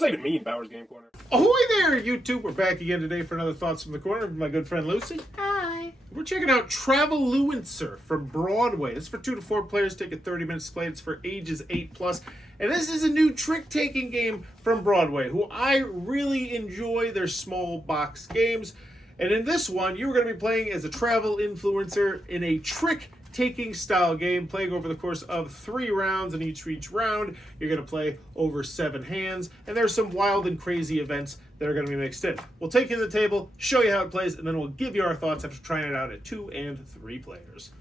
does that even mean, Bowers Game Corner? Ahoy there, YouTube! We're back again today for another Thoughts from the Corner with my good friend Lucy. Hi. We're checking out Traveluencer from Broadway. This is for 2 to 4 players. Take it 30 minutes to play. It's for ages 8+. And this is a new trick-taking game from Broadway, who I really enjoy their small box games. And in this one, you're going to be playing as a travel influencer in a trick-taking style game, playing over the course of 3 rounds, and each round you're going to play over 7 hands, and there's some wild and crazy events that are going to be mixed in. We'll take you to the table, show you how it plays, and then we'll give you our thoughts after trying it out at 2 and 3 players.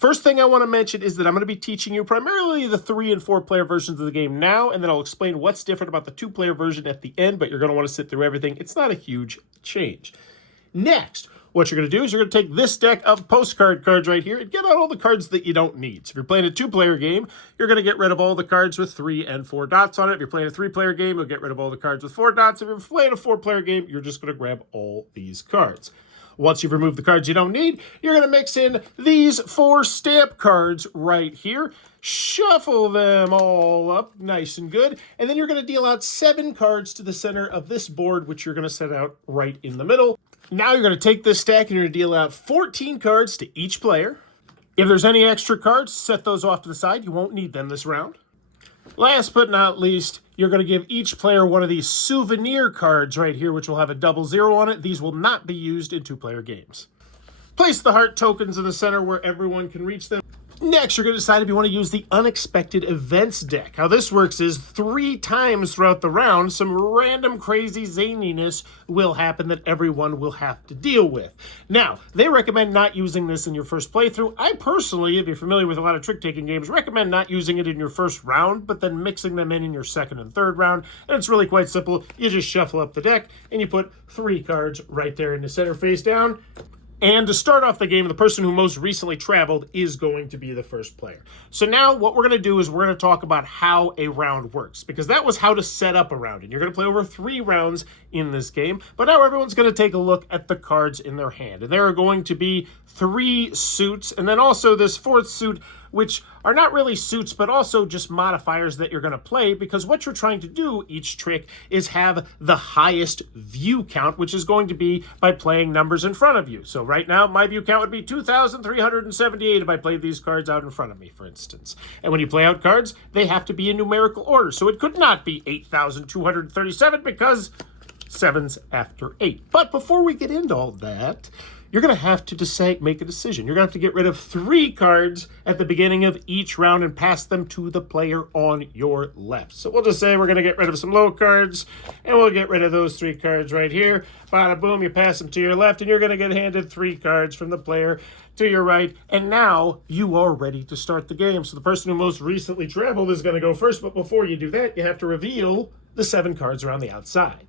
First thing I want to mention is that I'm going to be teaching you primarily the 3 and 4 player versions of the game now, and then I'll explain what's different about the 2-player version at the end, but you're going to want to sit through everything. It's not a huge change. Next, what you're going to do is you're going to take this deck of postcard cards right here and get out all the cards that you don't need. So if you're playing a 2-player game, you're going to get rid of all the cards with 3 and 4 dots on it. If you're playing a 3-player game, you'll get rid of all the cards with 4 dots. If you're playing a 4-player game, you're just going to grab all these cards. Once you've removed the cards you don't need, you're going to mix in these 4 stamp cards right here. Shuffle them all up nice and good. And then you're going to deal out 7 cards to the center of this board, which you're going to set out right in the middle. Now you're going to take this stack and you're going to deal out 14 cards to each player. If there's any extra cards, set those off to the side. You won't need them this round. Last but not least, you're going to give each player one of these souvenir cards right here, which will have a 00 on it. These will not be used in 2-player games. Place the heart tokens in the center where everyone can reach them. Next, you're going to decide if you want to use the Unexpected Events deck. How this works is 3 times throughout the round, some random crazy zaniness will happen that everyone will have to deal with. Now, they recommend not using this in your first playthrough. I personally, if you're familiar with a lot of trick-taking games, recommend not using it in your first round, but then mixing them in your second and third round. And it's really quite simple. You just shuffle up the deck, and you put 3 cards right there in the center face down. And to start off the game, the person who most recently traveled is going to be the first player. So now what we're going to do is we're going to talk about how a round works, because that was how to set up a round. And you're going to play over 3 rounds in this game. But now everyone's going to take a look at the cards in their hand. And there are going to be 3 suits, and then also this 4th suit, which are not really suits, but also just modifiers that you're going to play, because what you're trying to do each trick is have the highest view count, which is going to be by playing numbers in front of you. So right now, my view count would be 2,378 if I played these cards out in front of me, for instance. And when you play out cards, they have to be in numerical order. So it could not be 8,237 because 7's after 8. But before we get into all that, you're going to have to make a decision. You're going to have to get rid of 3 cards at the beginning of each round and pass them to the player on your left. So we'll just say we're going to get rid of some low cards, and we'll get rid of those 3 cards right here. Bada boom, you pass them to your left, and you're going to get handed 3 cards from the player to your right. And now you are ready to start the game. So the person who most recently traveled is going to go first, but before you do that, you have to reveal the 7 cards around the outside.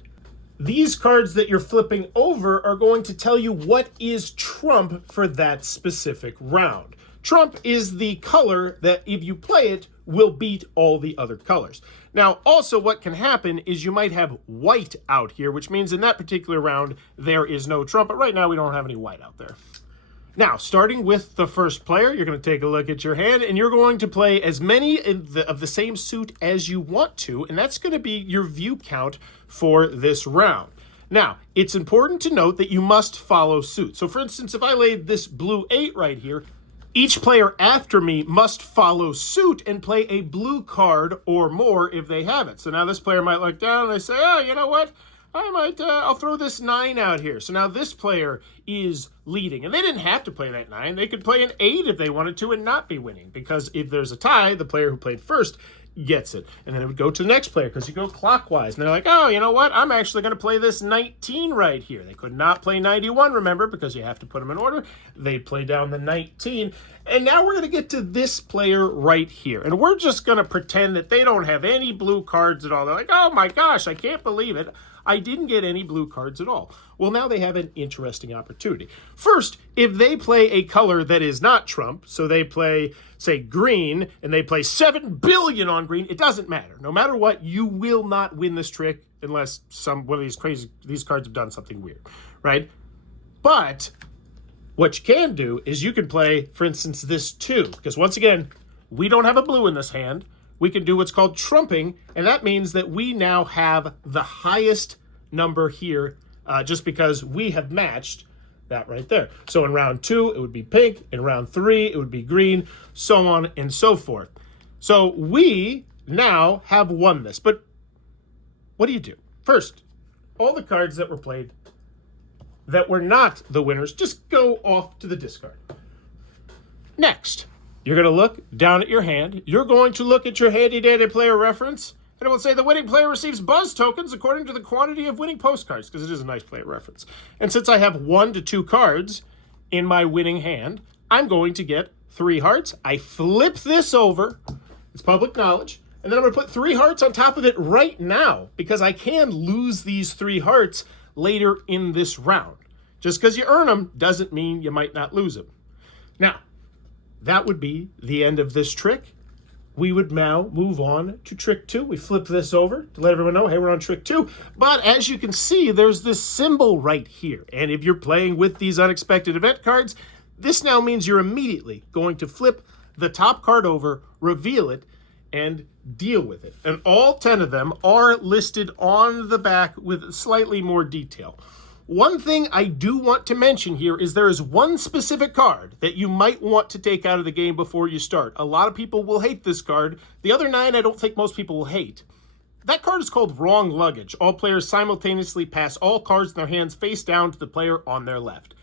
These cards that you're flipping over are going to tell you what is trump for that specific round. Trump is the color that, if you play it, will beat all the other colors. Now, also what can happen is you might have white out here, which means in that particular round, there is no trump. But right now, we don't have any white out there. Now, starting with the first player, you're going to take a look at your hand, and you're going to play as many of the same suit as you want to, and that's going to be your view count for this round. Now, it's important to note that you must follow suit. So, for instance, if I laid this blue 8 right here, each player after me must follow suit and play a blue card or more if they have it. So now this player might look down and they say, oh, you know what? I'll throw this 9 out here. So now this player is leading. And they didn't have to play that 9. They could play an 8 if they wanted to and not be winning. Because if there's a tie, the player who played first gets it. And then it would go to the next player because you go clockwise. And they're like, oh, you know what? I'm actually going to play this 19 right here. They could not play 91, remember, because you have to put them in order. They play down the 19. And now we're going to get to this player right here. And we're just going to pretend that they don't have any blue cards at all. They're like, oh my gosh, I can't believe it. I didn't get any blue cards at all. Well, now they have an interesting opportunity. First, if they play a color that is not Trump, so they play, say, green, and they play 7 billion on green, it doesn't matter. No matter what, you will not win this trick unless one of these cards have done something weird, right? But what you can do is you can play, for instance, this 2, because once again, we don't have a blue in this hand. we can do what's called trumping, and that means that we now have the highest number here just because we have matched that right there. So in round 2, it would be pink. In round 3, it would be green, so on and so forth. So we now have won this. But what do you do? First, all the cards that were played that were not the winners just go off to the discard. Next, you're going to look down at your hand. You're going to look at your handy-dandy player reference, and it will say the winning player receives buzz tokens according to the quantity of winning postcards, because it is a nice player reference. And since I have 1 to 2 cards in my winning hand, I'm going to get 3 hearts. I flip this over. It's public knowledge. And then I'm going to put 3 hearts on top of it right now, because I can lose these 3 hearts later in this round. Just because you earn them doesn't mean you might not lose them. Now, that would be the end of this trick. We would now move on to trick 2. We flip this over to let everyone know, hey, we're on trick 2. But as you can see, there's this symbol right here. And if you're playing with these unexpected event cards, this now means you're immediately going to flip the top card over, reveal it, and deal with it. And all 10 of them are listed on the back with slightly more detail. One thing I do want to mention here is there is one specific card that you might want to take out of the game before you start. A lot of people will hate this card. The other 9 I don't think most people will hate. That card is called Wrong Luggage. All players simultaneously pass all cards in their hands face down to the player on their left.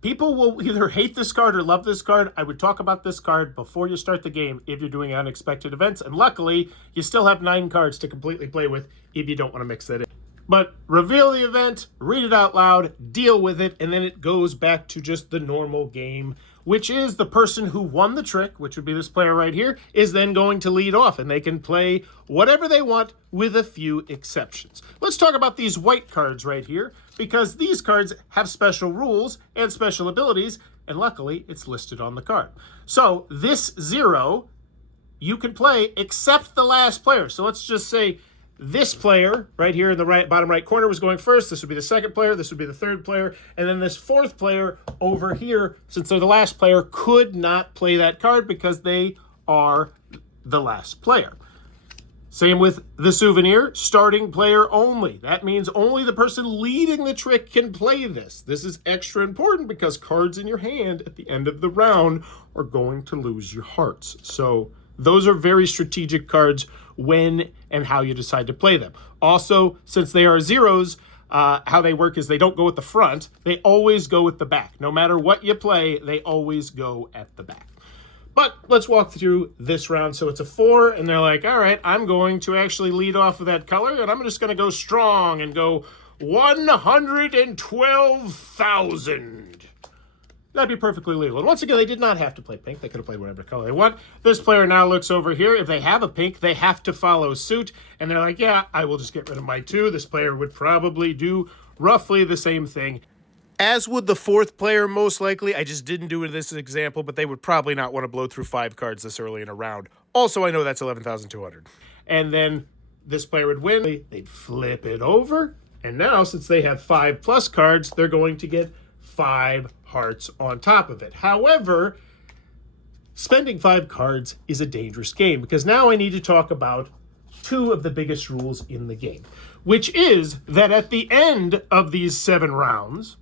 People will either hate this card or love this card. I would talk about this card before you start the game if you're doing unexpected events. And luckily, you still have 9 cards to completely play with if you don't want to mix that in. But reveal the event, read it out loud, deal with it, and then it goes back to just the normal game, which is the person who won the trick, which would be this player right here, is then going to lead off, and they can play whatever they want with a few exceptions. Let's talk about these white cards right here, because these cards have special rules and special abilities, and luckily it's listed on the card. So this 0, you can play except the last player. So let's just say this player right here in the bottom right corner was going first. This would be the second player. This would be the third player. And then this 4th player over here, since they're the last player, could not play that card because they are the last player. Same with the souvenir, starting player only. That means only the person leading the trick can play this. This is extra important because cards in your hand at the end of the round are going to lose your hearts. So those are very strategic cards when and how you decide to play them. Also, since they are 0s, how they work is they don't go at the front. They always go at the back. No matter what you play, they always go at the back. But let's walk through this round. So it's a 4, and they're like, all right, I'm going to actually lead off with that color, and I'm just going to go strong and go 112,000. That'd be perfectly legal. And once again, they did not have to play pink. They could have played whatever color they want. This player now looks over here. If they have a pink, they have to follow suit. And they're like, yeah, I will just get rid of my 2. This player would probably do roughly the same thing. As would the 4th player, most likely. I just didn't do it in this example, but they would probably not want to blow through 5 cards this early in a round. Also, I know that's 11,200. And then this player would win. They'd flip it over. And now, since they have 5+ cards, they're going to get 5 hearts on top of it. However, spending 5 cards is a dangerous game because now I need to talk about 2 of the biggest rules in the game, which is that at the end of these 7 rounds,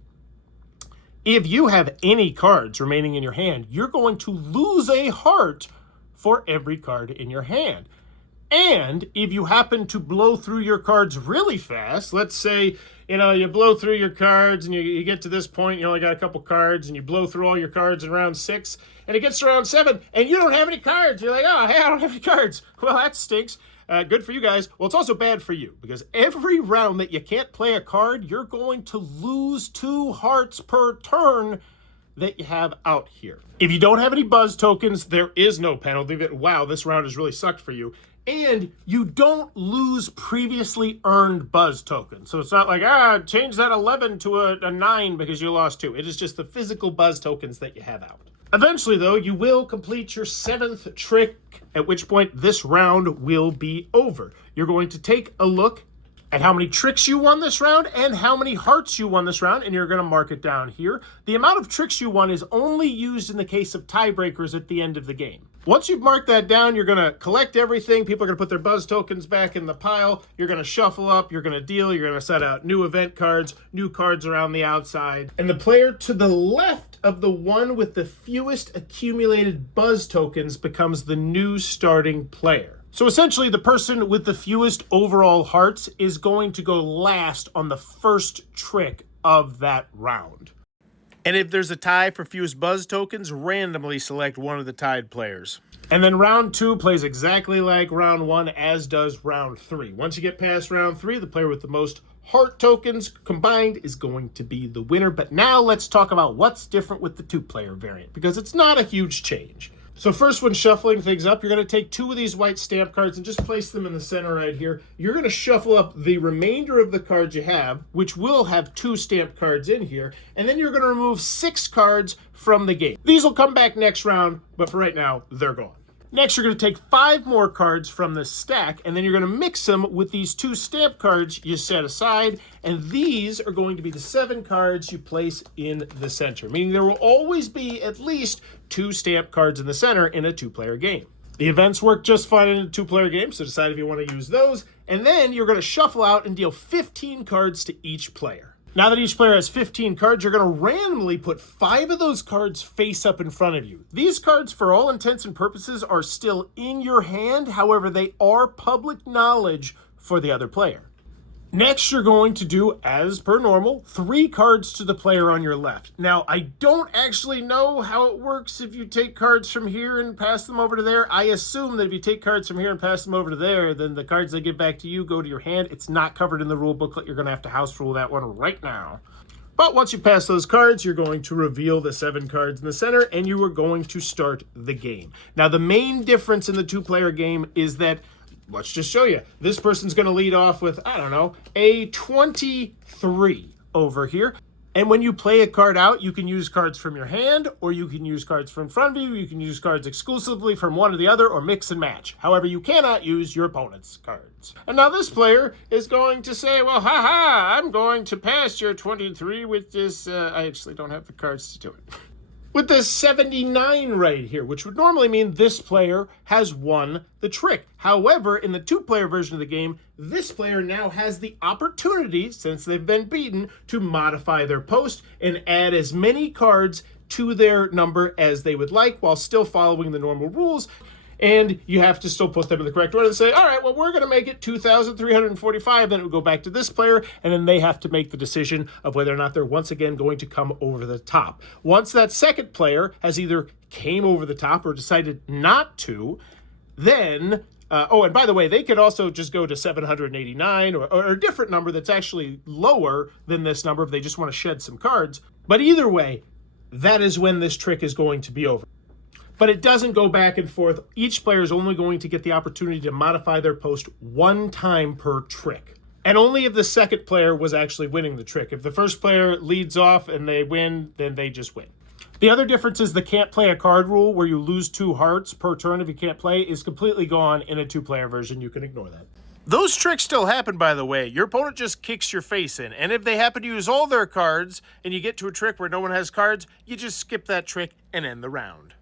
if you have any cards remaining in your hand, you're going to lose a heart for every card in your hand. And if you happen to blow through your cards really fast, let's say, you blow through your cards and you get to this point, you only got a couple cards, and you blow through all your cards in round 6, and it gets to round 7, and you don't have any cards. You're like, oh, hey, I don't have any cards. Well, that stinks. Good for you guys. Well, it's also bad for you, because every round that you can't play a card, you're going to lose 2 hearts per turn that you have out here. If you don't have any buzz tokens, there is no penalty that, wow, this round has really sucked for you. And you don't lose previously earned buzz tokens. So it's not like, change that 11 to a 9 because you lost 2. It is just the physical buzz tokens that you have out. Eventually, though, you will complete your 7th trick, at which point this round will be over. You're going to take a look at how many tricks you won this round and how many hearts you won this round, and you're going to mark it down here. The amount of tricks you won is only used in the case of tiebreakers at the end of the game. Once you've marked that down, you're going to collect everything. People are going to put their buzz tokens back in the pile. You're going to shuffle up. You're going to deal. You're going to set out new event cards, new cards around the outside. And the player to the left of the one with the fewest accumulated buzz tokens becomes the new starting player. So essentially, the person with the fewest overall hearts is going to go last on the first trick of that round. And if there's a tie for fewest buzz tokens, randomly select one of the tied players. And then round 2 plays exactly like round 1, as does round 3. Once you get past round 3, the player with the most heart tokens combined is going to be the winner. But now let's talk about what's different with the 2-player variant, because it's not a huge change. So first, when shuffling things up, you're going to take 2 of these white stamp cards and just place them in the center right here. You're going to shuffle up the remainder of the cards you have, which will have 2 stamp cards in here, and then you're going to remove 6 cards from the game. These will come back next round, but for right now, they're gone. Next, you're going to take 5 more cards from the stack, and then you're going to mix them with these 2 stamp cards you set aside, and these are going to be the 7 cards you place in the center, meaning there will always be at least 2 stamp cards in the center in a 2-player game. The events work just fine in a 2-player game, so decide if you want to use those, and then you're going to shuffle out and deal 15 cards to each player. Now that each player has 15 cards, you're going to randomly put 5 of those cards face up in front of you. These cards, for all intents and purposes, are still in your hand. However, they are public knowledge for the other player. Next, you're going to do, as per normal, 3 cards to the player on your left. Now, I don't actually know how it works if you take cards from here and pass them over to there. I assume that if you take cards from here and pass them over to there, then the cards they give back to you go to your hand. It's not covered in the rule booklet. You're going to have to house rule that one right now. But once you pass those cards, you're going to reveal the 7 cards in the center, and you are going to start the game. Now, the main difference in the 2-player game is that, let's just show you. This person's going to lead off with, I don't know, a 23 over here. And when you play a card out, you can use cards from your hand, or you can use cards from in front of you. You can use cards exclusively from one or the other, or mix and match. However, you cannot use your opponent's cards. And now this player is going to say, well, haha, I'm going to pass your 23 with this. I actually don't have the cards to do it. With this 79 right here, which would normally mean this player has won the trick. However, in the 2-player version of the game, this player now has the opportunity, since they've been beaten, to modify their post and add as many cards to their number as they would like while still following the normal rules. And you have to still put them in the correct order and say, all right, well, we're going to make it 2,345. Then it would go back to this player, and then they have to make the decision of whether or not they're once again going to come over the top. Once that second player has either came over the top or decided not to, then, and by the way, they could also just go to 789 or a different number that's actually lower than this number if they just want to shed some cards. But either way, that is when this trick is going to be over. But it doesn't go back and forth. Each player is only going to get the opportunity to modify their post 1 time per trick. And only if the second player was actually winning the trick. If the first player leads off and they win, then they just win. The other difference is the can't play a card rule, where you lose 2 hearts per turn if you can't play, is completely gone in a 2-player version. You can ignore that. Those tricks still happen, by the way. Your opponent just kicks your face in. And if they happen to use all their cards and you get to a trick where no one has cards, you just skip that trick and end the round.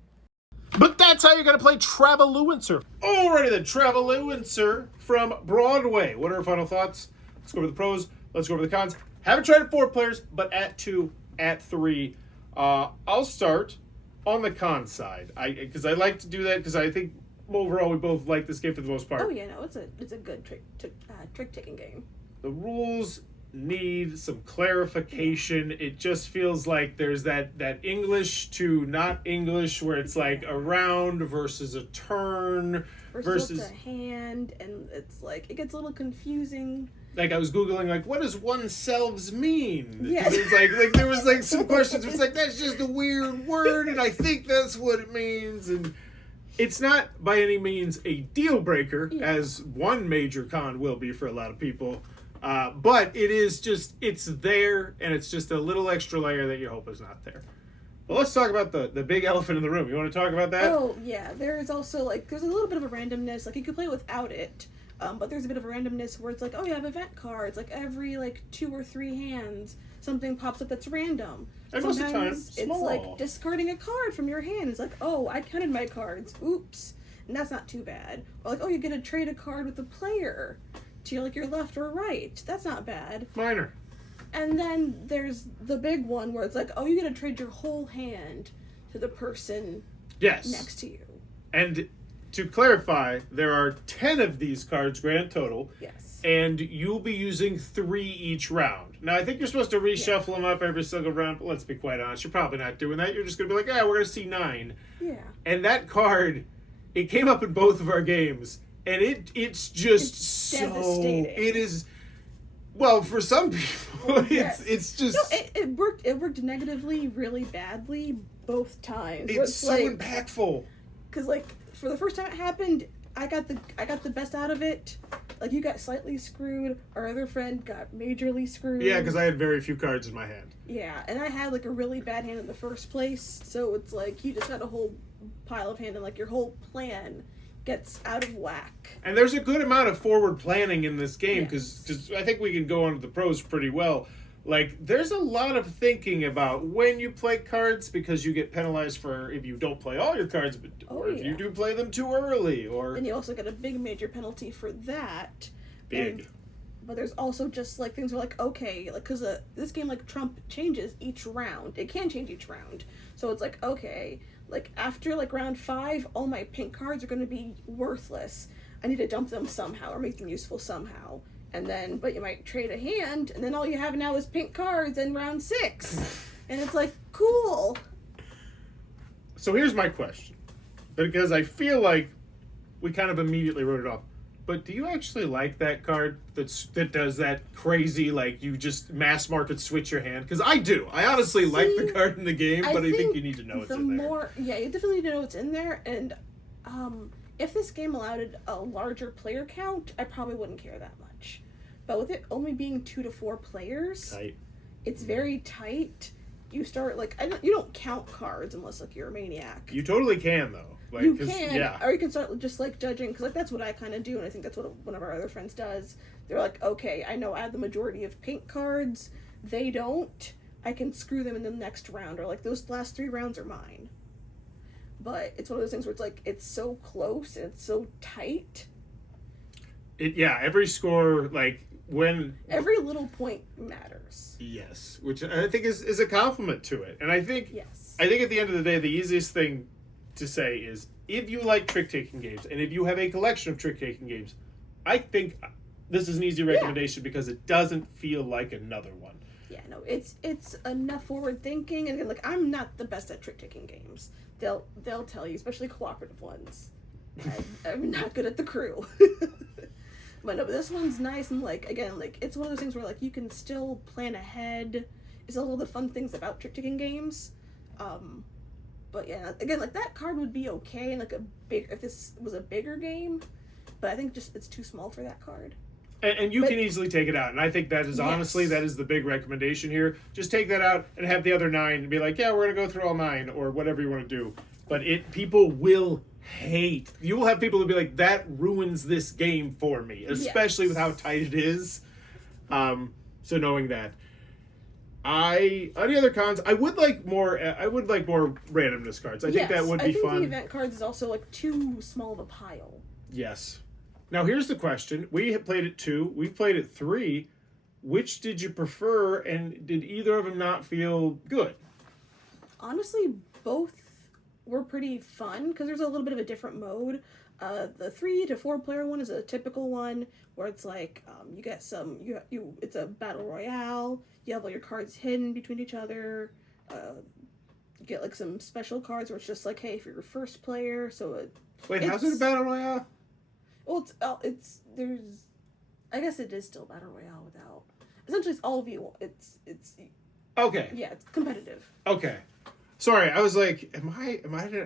But that's how you're going to play Traveluencer. Alrighty then, Traveluencer from Broadway. What are our final thoughts? Let's go over the pros. Let's go over the cons. Haven't tried it 4 players, but at 2, at 3. I'll start on the con side. Because I like to do that because I think overall we both like this game for the most part. Oh yeah, no, it's a good trick-taking game. The rules need some clarification. It just feels like there's that English to not English where it's like a round versus a turn versus a hand, and it's like it gets a little confusing. Like I was Googling like what does oneselves mean? Yeah. It's like there was like some questions where it's like that's just a weird word and I think that's what it means, and it's not by any means a deal breaker, as one major con will be for a lot of people. But it is just, it's there, and it's just a little extra layer that you hope is not there. Well, let's talk about the big elephant in the room. You want to talk about that? Oh, yeah. There's also, there's a little bit of a randomness. Like, you could play without it, But there's a bit of randomness where it's like, oh, you have event cards. Like every like 2 or 3 hands, something pops up that's random. And most of the time, Sometimes small. it's like discarding a card from your hand. It's like, oh, I counted my cards. Oops. And that's not too bad. Or like, oh, you get to trade a card with the player to like your left or right. That's not bad. Minor. And then there's the big one where it's like, oh, you get to trade your whole hand to the person next to you. And to clarify, there are 10 of these cards grand total. Yes. And you'll be using 3 each round. Now, I think you're supposed to reshuffle them up every single round, but let's be quite honest, you're probably not doing that. You're just going to be like, we're going to see 9. Yeah. And that card, it came up in both of our games, and it's just devastating. It is, well, for some people, it's just... No, it worked negatively really badly both times. It's so impactful. Because, like, for the first time it happened, I got the best out of it. Like, you got slightly screwed. Our other friend got majorly screwed. Yeah, because I had very few cards in my hand. Yeah, and I had, like, a really bad hand in the first place. So it's like, you just got a whole pile of hand, and, like, your whole plan gets out of whack. And there's a good amount of forward planning in this game, because I think we can go on to the pros pretty well. Like, there's a lot of thinking about when you play cards, because you get penalized for if you don't play all your cards, or if you do play them too early, or... And you also get a big major penalty for that. Big. But there's also just, like, things are like, okay, like, because this game, like, Trump changes each round. It can change each round. So it's like, okay, like, after, like, round 5, all my pink cards are going to be worthless. I need to dump them somehow, or make them useful somehow. And then, but you might trade a hand, and then all you have now is pink cards in round 6. And it's like, cool. So here's my question. Because I feel like we kind of immediately wrote it off. But do you actually like that card that does that crazy, like, you just mass market switch your hand? Because I do. I honestly like the card in the game, but I think you need to know it's in there. Yeah, you definitely need to know it's in there. And if this game allowed a larger player count, I probably wouldn't care that much. But with it only being 2 to 4 players, it's very tight. You start, like, you don't count cards unless, like, you're a maniac. You totally can, though. Like, you can, or you can start just, like, judging, because, like, that's what I kind of do, and I think that's what one of our other friends does. They're like, okay, I know I have the majority of pink cards, they don't, I can screw them in the next round, or, like, those last 3 rounds are mine. But it's one of those things where it's, like, it's so close, and it's so tight. Every score, like, when... Every little point matters. Yes, which I think is a compliment to it. And I think... Yes. I think at the end of the day, the easiest thing to say is, if you like trick-taking games, and if you have a collection of trick-taking games, I think this is an easy recommendation because it doesn't feel like another one. Yeah, no, it's enough forward thinking, and again, like, I'm not the best at trick-taking games. They'll tell you, especially cooperative ones. I'm not good at the crew. But no, but this one's nice, and, like, again, like, it's one of those things where, like, you can still plan ahead. It's all the fun things about trick-taking games. But yeah, again, like, that card would be okay in, like, if this was a bigger game, but I think just it's too small for that card. And you can easily take it out, and I think that is honestly, that is the big recommendation here. Just take that out and have the other 9 and be like, yeah, we're going to go through all 9, or whatever you want to do. But people will hate. You will have people who be like, that ruins this game for me, especially with how tight it is. So knowing that. On the other cons, I would like more randomness cards. I think that would be fun. I think the event cards is also, like, too small of a pile. Yes. Now here's the question. We have played it 2. We've played it 3. Which did you prefer, and did either of them not feel good? Honestly, both were pretty fun, because there's a little bit of a different mode. The 3 to 4 player one is a typical one, where it's like, you get it's a battle royale, you have all your cards hidden between each other, you get, like, some special cards where it's just like, hey, if you're a first player, Wait, how's it a battle royale? Well, I guess it is still battle royale without, essentially it's all of you, it's okay. Yeah, it's competitive. Okay. Sorry, I was like, am I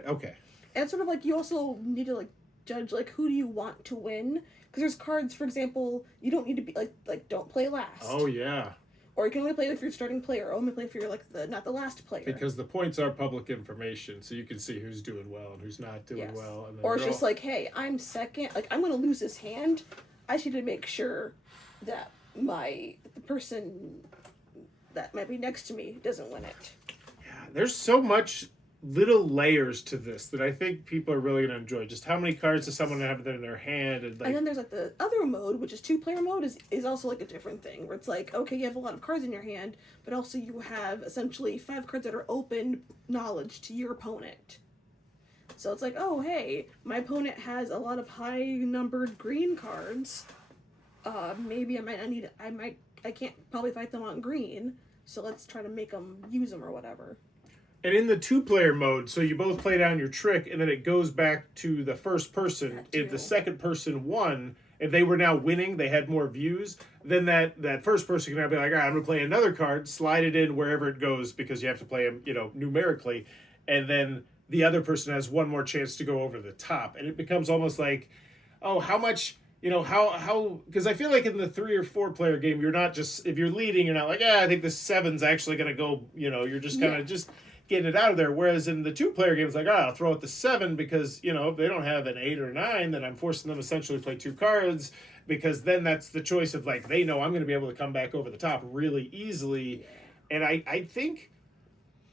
okay. And it's sort of like, you also need to, like, judge, like, who do you want to win? Because there's cards, for example, you don't need to be, like don't play last. Oh, yeah. Or you can only play if you're starting player, or only play if you're, like, not the last player. Because the points are public information, so you can see who's doing well and who's not doing well. And or it's just like, hey, I'm second, like, I'm going to lose this hand. I just need to make sure that the person that might be next to me doesn't win it. Yeah, there's so much little layers to this that I think people are really going to enjoy. Just how many cards does someone have in their hand? And, and then there's like the other mode, which is 2-player mode, is also like a different thing, where it's like, okay, you have a lot of cards in your hand, but also you have essentially 5 cards that are open knowledge to your opponent. So it's like, oh, hey, my opponent has a lot of high-numbered green cards. Maybe I can't probably fight them on green, so let's try to make them use them or whatever. And in the 2-player mode, so you both play down your trick, and then it goes back to the first person. If the second person won, if they were now winning, they had more views, then that first person can now be like, all right, I'm going to play another card, slide it in wherever it goes, because you have to play them, numerically, and then the other person has one more chance to go over the top. And it becomes almost like, oh, how much... how because I feel like in the 3 or 4-player game, you're not just, if you're leading, you're not like, I think the 7's actually going to go, you're just kind of just getting it out of there. Whereas in the 2-player game, it's like, I'll throw out the 7 because, if they don't have an 8 or 9, then I'm forcing them essentially to play 2 cards, because then that's the choice of like, they know I'm going to be able to come back over the top really easily. And I think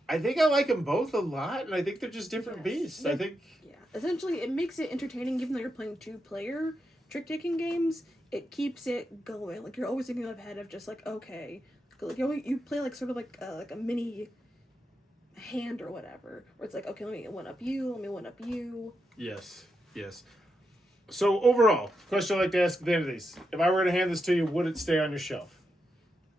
I like them both a lot, and I think they're just different beasts. I think... Yeah. Essentially, it makes it entertaining, even though you're playing 2-player trick-taking games. It keeps it going. Like, you're always thinking ahead of just like, okay, like you play like sort of like a mini hand or whatever, where it's like, okay, let me one up you. Yes. So overall, question I like to ask at the end of these: if I were to hand this to you, would it stay on your shelf?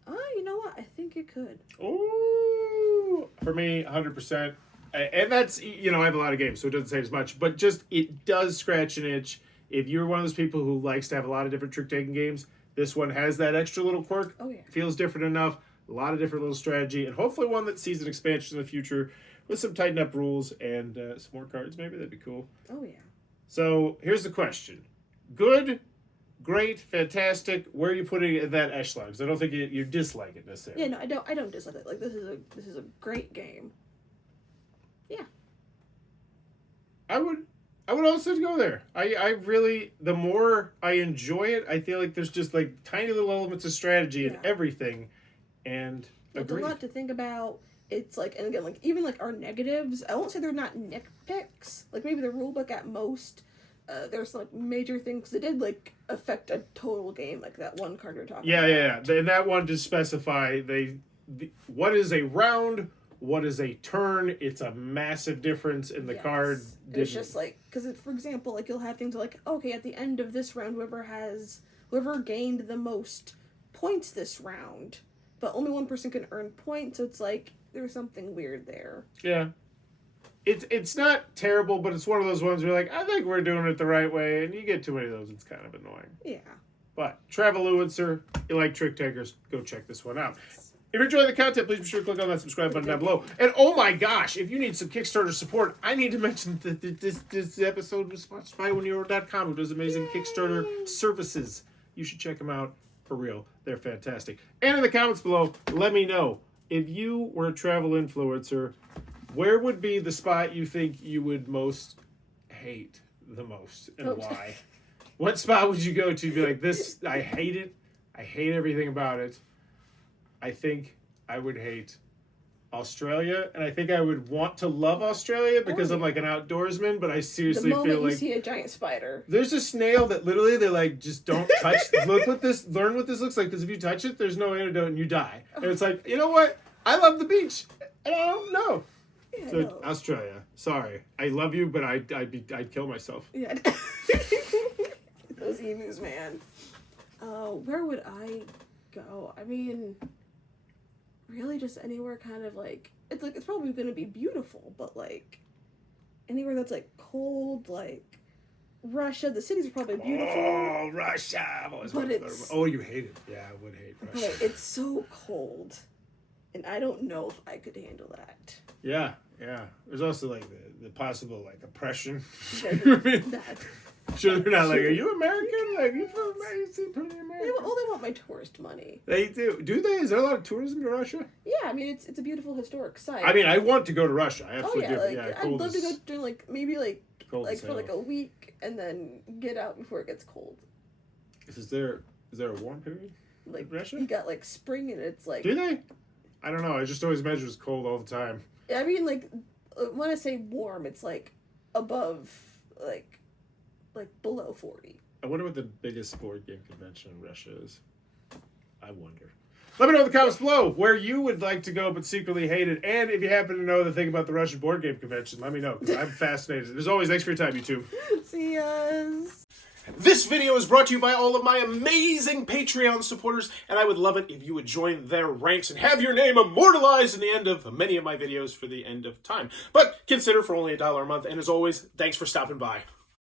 You know what? I think it could. Ooh, for me, 100%. And that's, I have a lot of games, so it doesn't say as much, but just it does scratch an itch. If you're one of those people who likes to have a lot of different trick-taking games, this one has that extra little quirk. Oh, yeah. Feels different enough. A lot of different little strategy, and hopefully one that sees an expansion in the future with some tightened-up rules and some more cards, maybe. That'd be cool. Oh, yeah. So, here's the question. Good, great, fantastic. Where are you putting it in that echelon? Because I don't think you dislike it necessarily. Yeah, no, I don't dislike it. Like, this is a great game. Yeah. I would also go there. I really, the more I enjoy it, I feel like there's just like tiny little elements of strategy in everything, and it's a lot to think about. It's like, and again, like even like our negatives, I won't say they're not nitpicks. Like maybe the rule book at most, there's like major things that did like affect a total game, like that one card you're talking about. Yeah. And that one to specify what is a round. What is a turn? It's a massive difference in the card. It's just like, because for example, like you'll have things like, okay, at the end of this round, whoever gained the most points this round, but only one person can earn points, so it's like, there's something weird there. Yeah. It's not terrible, but it's one of those ones where you're like, I think we're doing it the right way, and you get too many of those, it's kind of annoying. Yeah. But, Traveluencer, you like trick takers, go check this one out. If you're enjoying the content, please be sure to click on that subscribe button down below. And oh my gosh, if you need some Kickstarter support, I need to mention that this episode was sponsored by OneEuro.com, who does amazing Kickstarter services. You should check them out for real. They're fantastic. And in the comments below, let me know, if you were a travel influencer, where would be the spot you think you would most hate the most, and why? What spot would you go to be like, this, I hate it. I hate everything about it. I think I would hate Australia, and I think I would want to love Australia because I'm like an outdoorsman, but I seriously feel like... The moment you see a giant spider. There's a snail that literally they're like, just don't touch... learn what this looks like, because if you touch it, there's no antidote and you die. And it's like, you know what? I love the beach. And I don't know. Yeah, So, Australia. Sorry. I love you, but I'd kill myself. Yeah. Those emus, man. Where would I go? I mean... really just anywhere kind of like it's probably gonna be beautiful, but like anywhere that's like cold, like Russia. The cities are probably beautiful. Oh, Russia! I've always wanted to go to... Oh, you hate it. Yeah, I would hate Russia. But it's so cold, and I don't know if I could handle that. Yeah. There's also like the possible like oppression. Sure, they're not like, are you American? Like, you from America? You seem pretty American. They want my tourist money. They do. Do they? Is there a lot of tourism to Russia? Yeah, I mean, it's a beautiful historic site. I mean, I want to go to Russia. I absolutely do. Like, Yeah, I'd love to go during, like, maybe, like, for, like, a week, and then get out before it gets cold. Is there a warm period Like in Russia? you got like spring and it's like. Do they? I don't know. I just always imagine it's cold all the time. I mean, like when I say warm, it's like above like below 40. I wonder what the biggest board game convention in Russia is. I wonder. Let me know in the comments below where you would like to go but secretly hate it. And if you happen to know the thing about the Russian board game convention, let me know, because I'm fascinated. As always, thanks for your time, YouTube. See yas. This video is brought to you by all of my amazing Patreon supporters, and I would love it if you would join their ranks and have your name immortalized in the end of many of my videos for the end of time. But consider for only $1 a month, and as always, thanks for stopping by.